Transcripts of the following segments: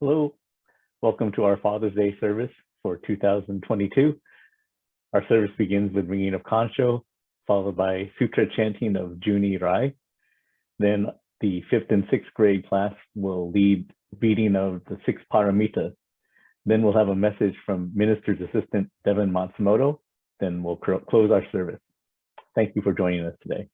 Hello, welcome to our Father's Day service for 2022. Our service begins with ringing of kansho, followed by sutra chanting of Junirai. Then the 5th and 6th grade class will lead reading of the Six Paramita. Then we'll have a message from Minister's Assistant Devon Matsumoto. Then we'll close our service. Thank you for joining us today.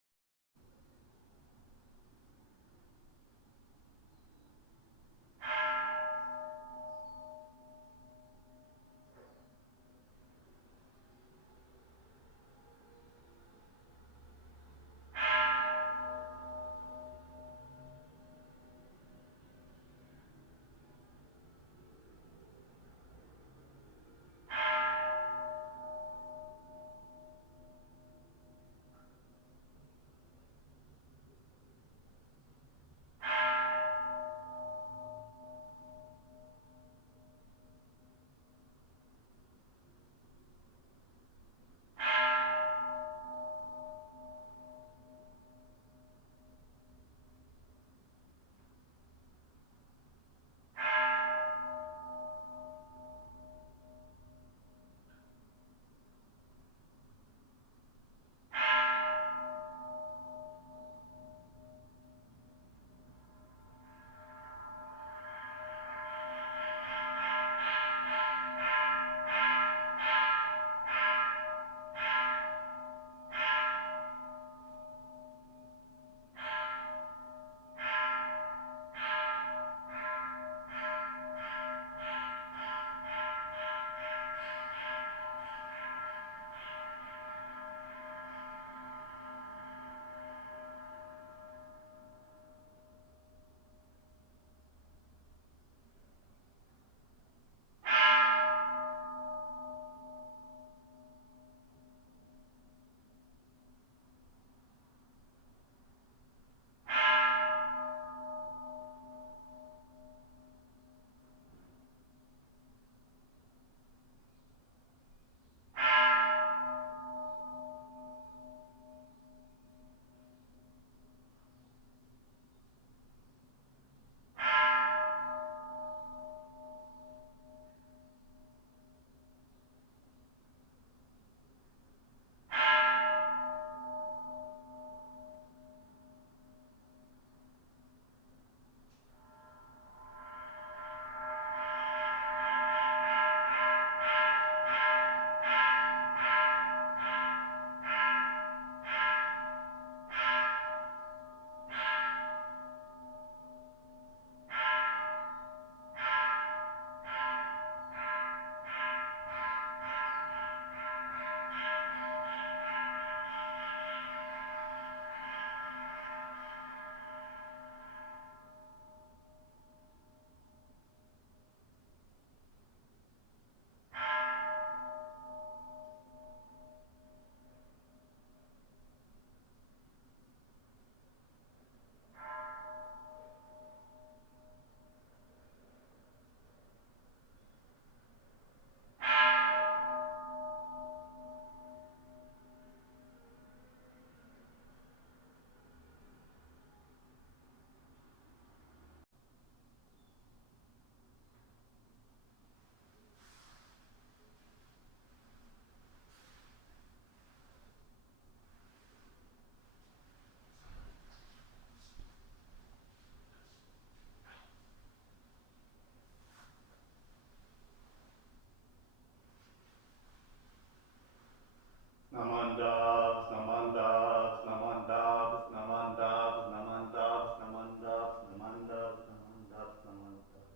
Namandabs, namandabs, namandabs, namandabs, namandabs, namandabs, namandabs, namandabs, namandabs, namandabs,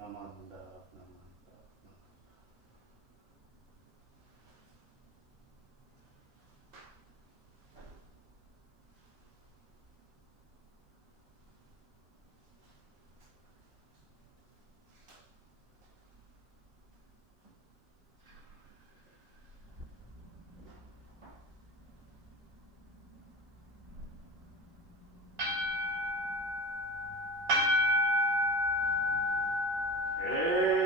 namandabs, namandabs. Hey!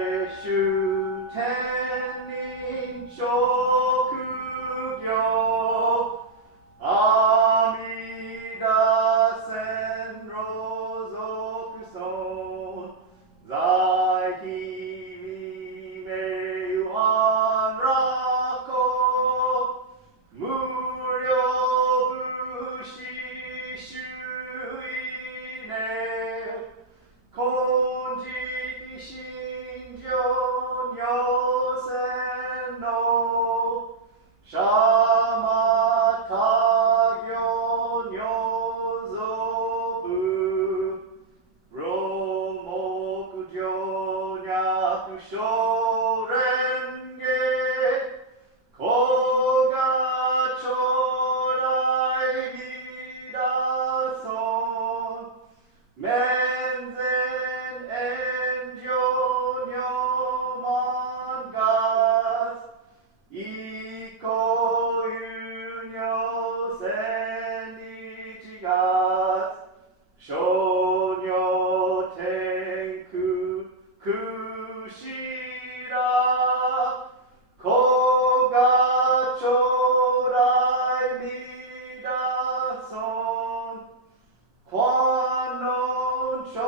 全然炎上女満月以降有女千日月少女天空くしら子が将来みだそんquan non cho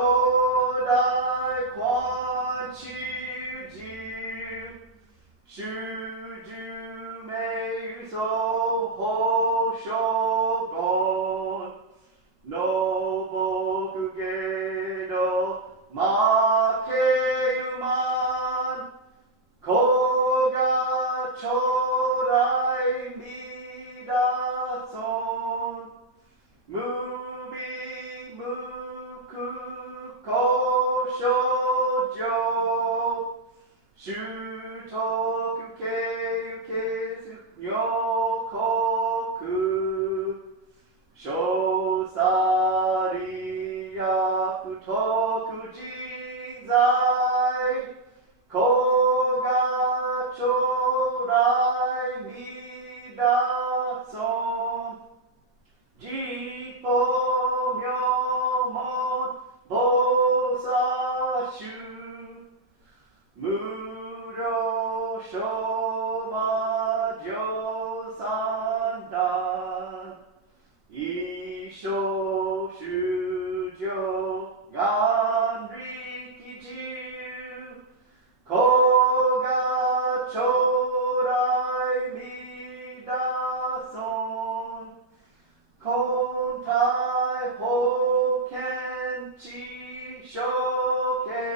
dai quan chi jiu shu ju mei so ho shogon no boku ge do ma ke yuman ko ga chorai mi da son Mubi muku koshojo Shutoku keiukesu nyokoku Shosari yaku toku jinzai Koga chorai midason Jipo myomon bosashu Muro shoma josandan Isho shujo ganriki jiu Koga chorai midason Kontai hoken chi shoke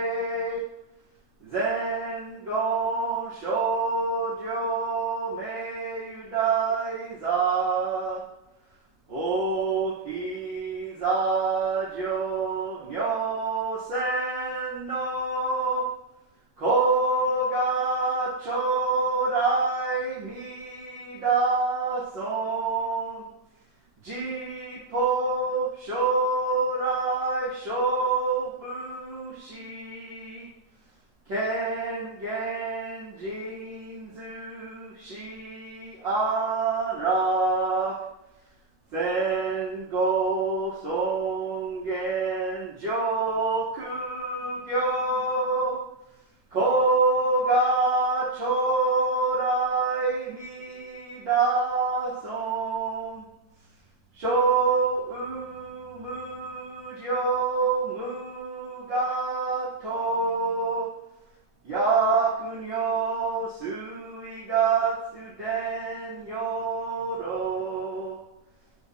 Zengon shoujo meudaiza Ohizajo myosen no Koga chorai midason Jipo shorai shobushi Kengen jinzu shi ara Zengo songen jokugyo Koga chorai midason Shou mujyo mugato Yakunyo suigatsu den yoro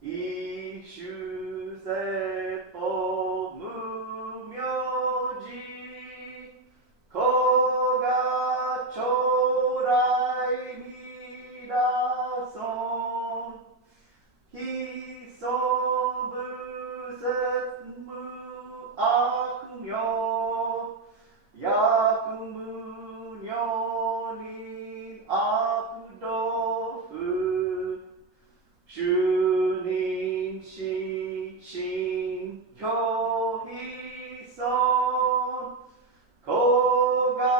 Ishu seppo mumyoji Koga chorai midason Hison buset mu akumyo Yakumu nyonin akudofu Shunin shi shin kyo hison Koga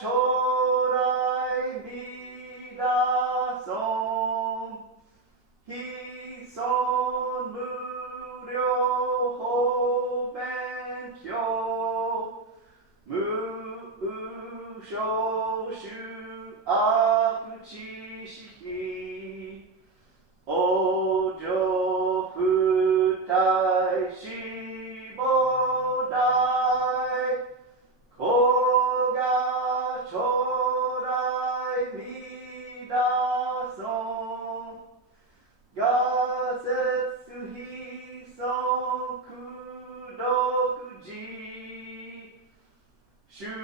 chorai midason Hison muryo ho benkyo Mushoshu akuchishiki Ojo futai shibodai Koga chorai midason Gasetsu hison kudokuji Shu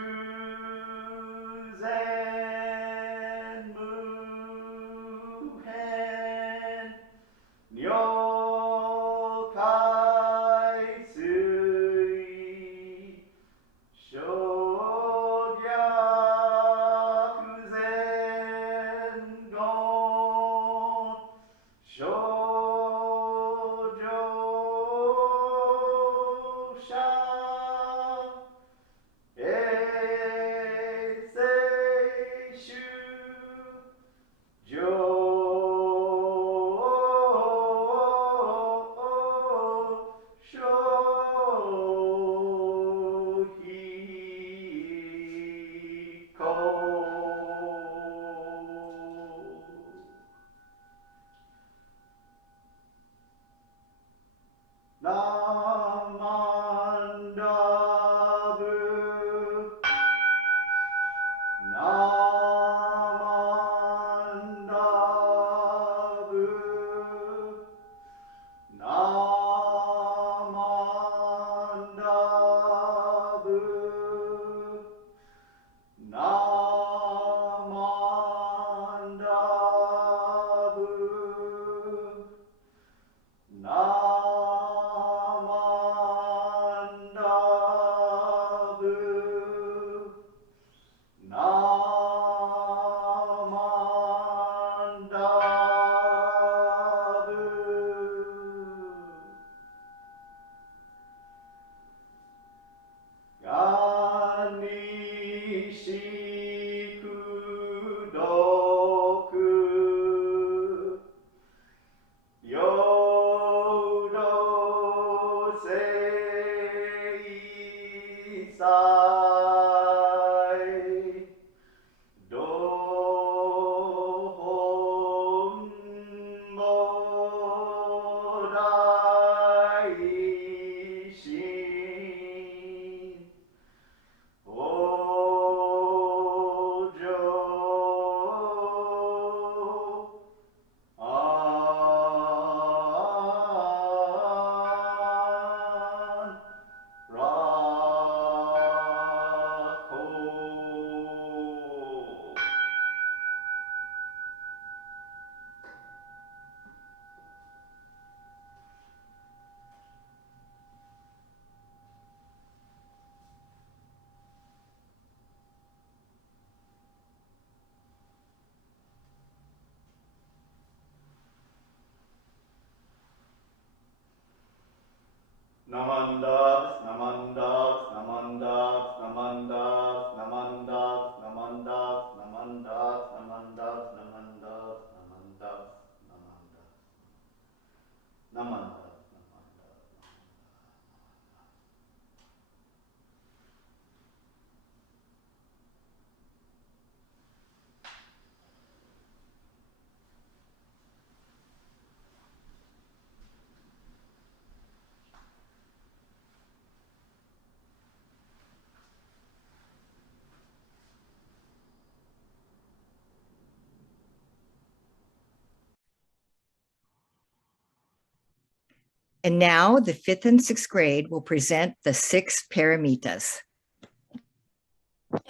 And now the 5th and 6th grade will present the 6 Paramitas.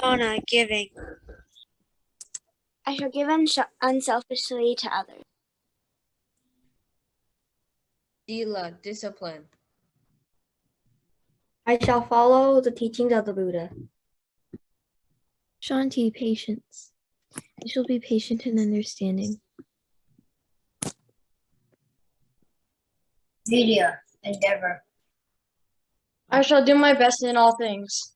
Donna, giving. I shall give unselfishly to others. Sila, discipline. I shall follow the teachings of the Buddha. Shanti, patience. I shall be patient and understanding. Vidya, endeavor. I shall do my best in all things.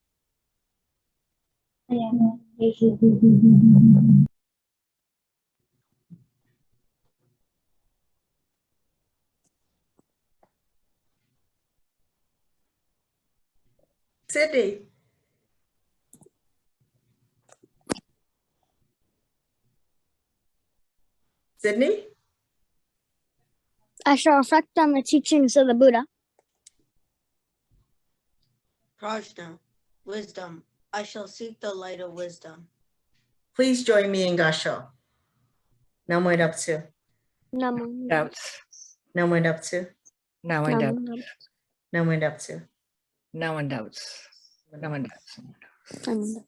Sydney. Sydney? I shall reflect on the teachings of the Buddha. Prajna, wisdom. I shall seek the light of wisdom. Please join me in Gasho. Namo Dapsu. Namo. Doubts. Namo Dapsu. Now in doubt. Namo Dapsu. Now in doubts. Now in doubts. Namo.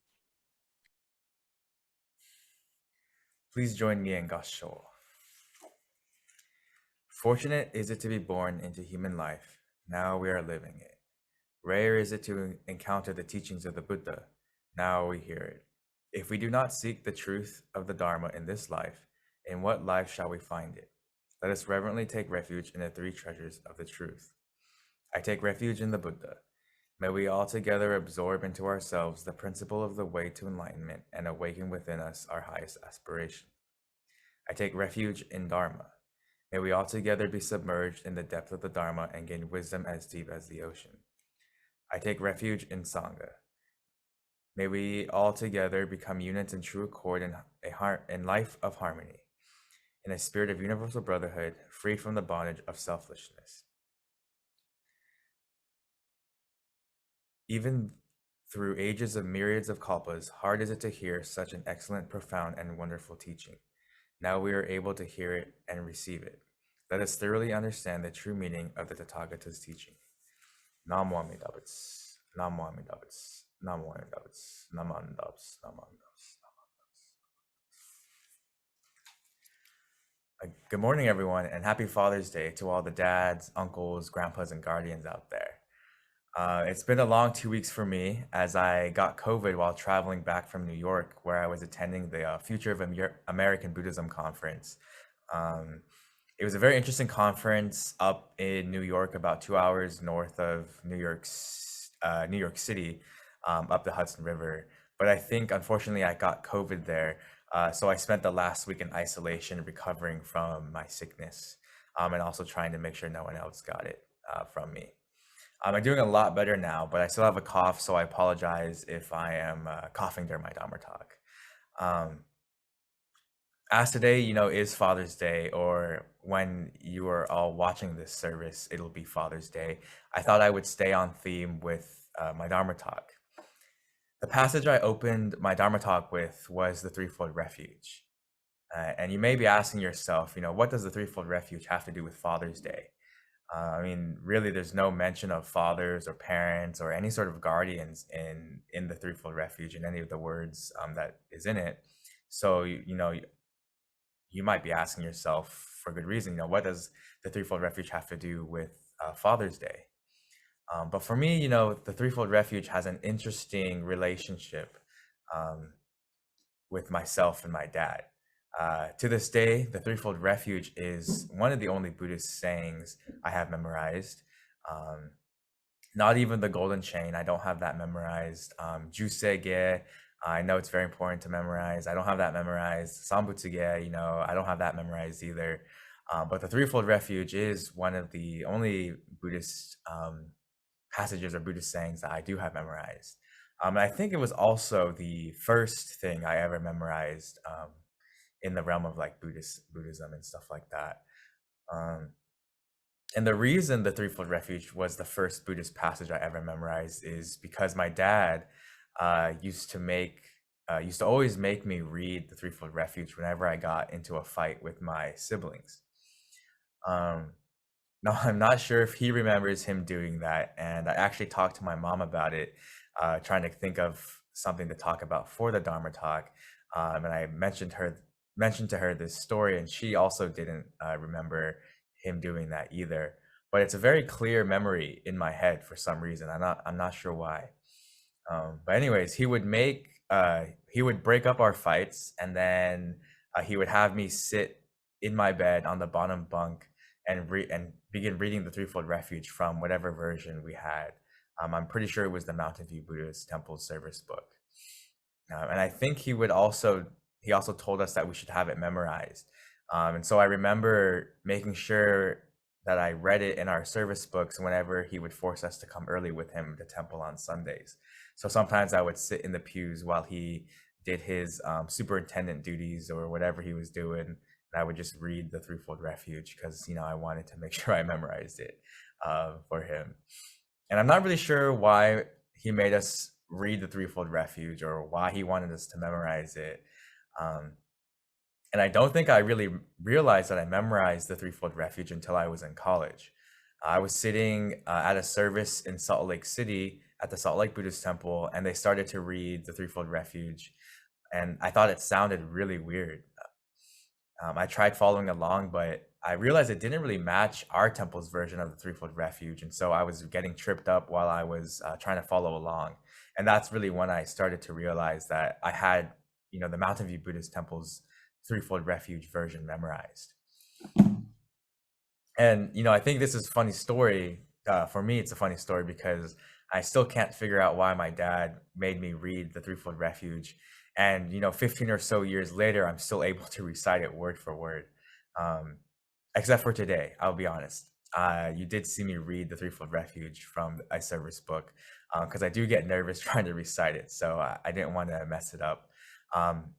Please join me in Gasho. Fortunate is it to be born into human life. Now we are living it. Rare is it to encounter the teachings of the Buddha. Now we hear it. If we do not seek the truth of the Dharma in this life, in what life shall we find it? Let us reverently take refuge in the 3 treasures of the truth. I take refuge in the Buddha. May we all together absorb into ourselves the principle of the way to enlightenment and awaken within us our highest aspiration. I take refuge in Dharma. May we all together be submerged in the depth of the Dharma and gain wisdom as deep as the ocean. I take refuge in Sangha. May we all together become units in true accord in life of harmony, in a spirit of universal brotherhood, free from the bondage of selfishness. Even through ages of myriads of kalpas, hard is it to hear such an excellent, profound, and wonderful teaching. Now we are able to hear it and receive it. Let us thoroughly understand the true meaning of the Tathagata's teaching. Namo Amidabats, Namo Amidabats, Namo Amidabats, Namo Amidabats, Namo Amidabats. Good morning, everyone, and happy Father's Day to all the dads, uncles, grandpas, and guardians out there. It's been a long 2 weeks for me as I got COVID while traveling back from New York, where I was attending the Future of American Buddhism conference. It was a very interesting conference up in New York, about 2 hours north of New York City, up the Hudson River. But I think, unfortunately, I got COVID there. So I spent the last week in isolation recovering from my sickness, and also trying to make sure no one else got it from me. I'm doing a lot better now, but I still have a cough, so I apologize if I am coughing during my Dharma talk. As today, is Father's Day, or when you are all watching this service, it'll be Father's Day, I thought I would stay on theme with my Dharma talk. The passage I opened my Dharma talk with was the Threefold Refuge. And you may be asking yourself, what does the Threefold Refuge have to do with Father's Day? Really, there's no mention of fathers or parents or any sort of guardians in the Threefold Refuge in any of the words that is in it. So, you might be asking yourself for good reason, what does the Threefold Refuge have to do with Father's Day? But for me, the Threefold Refuge has an interesting relationship with myself and my dad. To this day, the Threefold Refuge is one of the only Buddhist sayings I have memorized. Not even the Golden Chain, I don't have that memorized. Jusege, I know it's very important to memorize. I don't have that memorized. Sambutsuge, I don't have that memorized either. But the Threefold Refuge is one of the only Buddhist passages or Buddhist sayings that I do have memorized. And I think it was also the first thing I ever memorized in the realm of like Buddhism and stuff like that. And the reason the Threefold Refuge was the first Buddhist passage I ever memorized is because my dad used to always make me read the Threefold Refuge whenever I got into a fight with my siblings. no, I'm not sure if he remembers him doing that. And I actually talked to my mom about it, trying to think of something to talk about for the Dharma talk. And I mentioned to her this story, and she also didn't remember him doing that either. But it's a very clear memory in my head for some reason. I'm not sure why. But anyways, he would break up our fights, and then he would have me sit in my bed on the bottom bunk and begin reading the Threefold Refuge from whatever version we had. I'm pretty sure it was the Mountain View Buddhist Temple service book. And I think he also told us that we should have it memorized. And so I remember making sure that I read it in our service books whenever he would force us to come early with him to temple on Sundays. So sometimes I would sit in the pews while he did his superintendent duties or whatever he was doing. And I would just read the Threefold Refuge because, I wanted to make sure I memorized it for him. And I'm not really sure why he made us read the Threefold Refuge or why he wanted us to memorize it. And I don't think I really realized that I memorized the Threefold Refuge until I was in college. I was sitting at a service in Salt Lake City at the Salt Lake Buddhist Temple, and they started to read the Threefold Refuge, and I thought it sounded really weird. I tried following along, but I realized it didn't really match our temple's version of the Threefold Refuge, and so I was getting tripped up while I was trying to follow along. And that's really when I started to realize that I had, the Mountain View Buddhist Temple's Threefold Refuge version memorized. And I think this is a funny story. For me, it's a funny story because I still can't figure out why my dad made me read the Threefold Refuge. And 15 or so years later, I'm still able to recite it word for word, except for today. I'll be honest. You did see me read the Threefold Refuge from a service book because I do get nervous trying to recite it, so I didn't want to mess it up.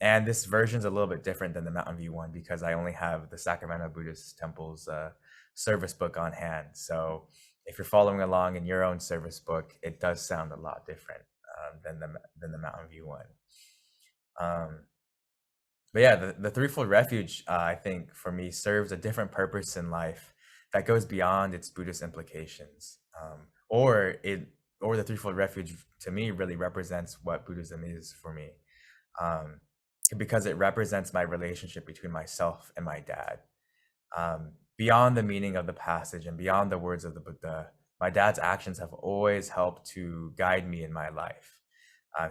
And this version's a little bit different than the Mountain View one because I only have the Sacramento Buddhist Temple's service book on hand. So if you're following along in your own service book, it does sound a lot different than the Mountain View one. But yeah, the Threefold Refuge, I think for me, serves a different purpose in life that goes beyond its Buddhist implications. Or the Threefold Refuge to me really represents what Buddhism is for me. Because it represents my relationship between myself and my dad. Beyond the meaning of the passage and beyond the words of the Buddha, my dad's actions have always helped to guide me in my life.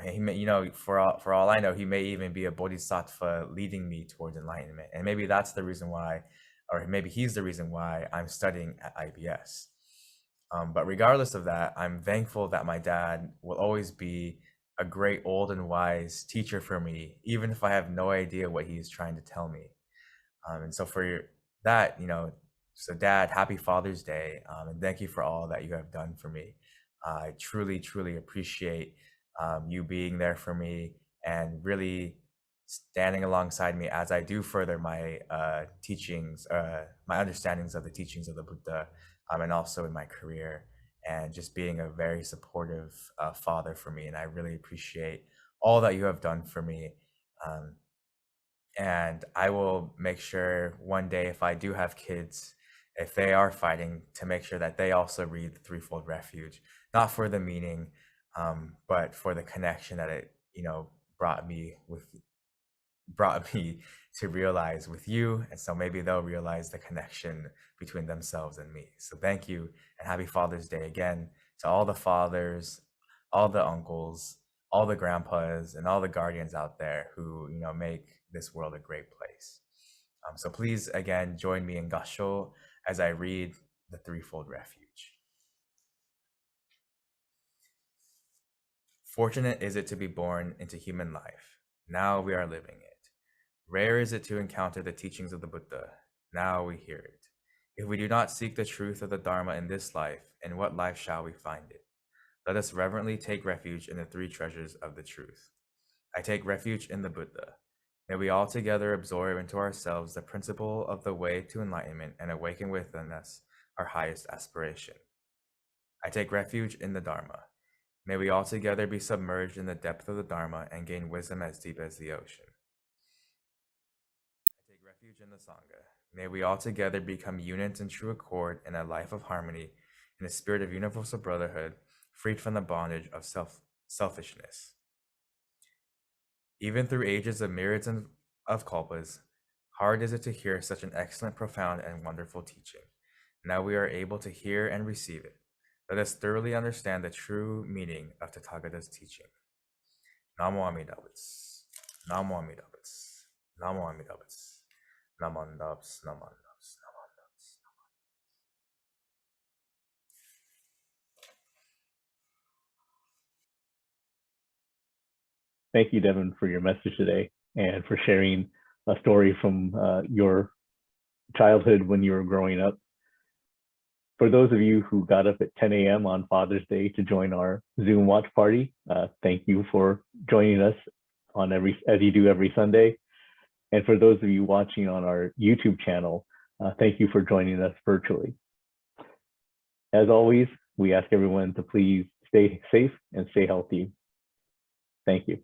He may, for all I know, he may even be a bodhisattva leading me towards enlightenment. And maybe that's the reason why, or maybe he's the reason why I'm studying at IBS. But regardless of that, I'm thankful that my dad will always be a great old and wise teacher for me, even if I have no idea what he's trying to tell me. And so for that, so Dad, happy Father's Day, and thank you for all that you have done for me. I truly, truly appreciate you being there for me and really standing alongside me as I do further my teachings, my understandings of the teachings of the Buddha, and also in my career, and just being a very supportive father for me. And I really appreciate all that you have done for me. And I will make sure one day, if I do have kids, if they are fighting, to make sure that they also read the Threefold Refuge, not for the meaning, but for the connection that it, brought me to realize with you. And so maybe they'll realize the connection between themselves and me. So thank you, and happy Father's Day again to all the fathers, all the uncles, all the grandpas, and all the guardians out there who, make this world a great place. So please, again, join me in Gassho as I read the Threefold Refuge. Fortunate is it to be born into human life. Now we are living it. Rare is it to encounter the teachings of the Buddha. Now we hear it. If we do not seek the truth of the Dharma in this life, in what life shall we find it? Let us reverently take refuge in the three treasures of the truth. I take refuge in the Buddha. May we all together absorb into ourselves the principle of the way to enlightenment and awaken within us our highest aspiration. I take refuge in the Dharma. May we all together be submerged in the depth of the Dharma and gain wisdom as deep as the ocean. I take refuge in the Sangha. May we all together become units in true accord in a life of harmony, in a spirit of universal brotherhood, freed from the bondage of selfishness. Even through ages of myriads of kalpas, hard is it to hear such an excellent, profound, and wonderful teaching. Now we are able to hear and receive it. Let us thoroughly understand the true meaning of Tathagata's teaching. Namo Amida Butsu. Namo Amida Butsu. Namo Amida Butsu. Naman Dubs, Naman Dubs, Naman Dubs. Thank you, Devon, for your message today and for sharing a story from your childhood when you were growing up. For those of you who got up at 10 a.m. on Father's Day to join our Zoom watch party, thank you for joining us as you do every Sunday. And for those of you watching on our YouTube channel, thank you for joining us virtually. As always, we ask everyone to please stay safe and stay healthy. Thank you.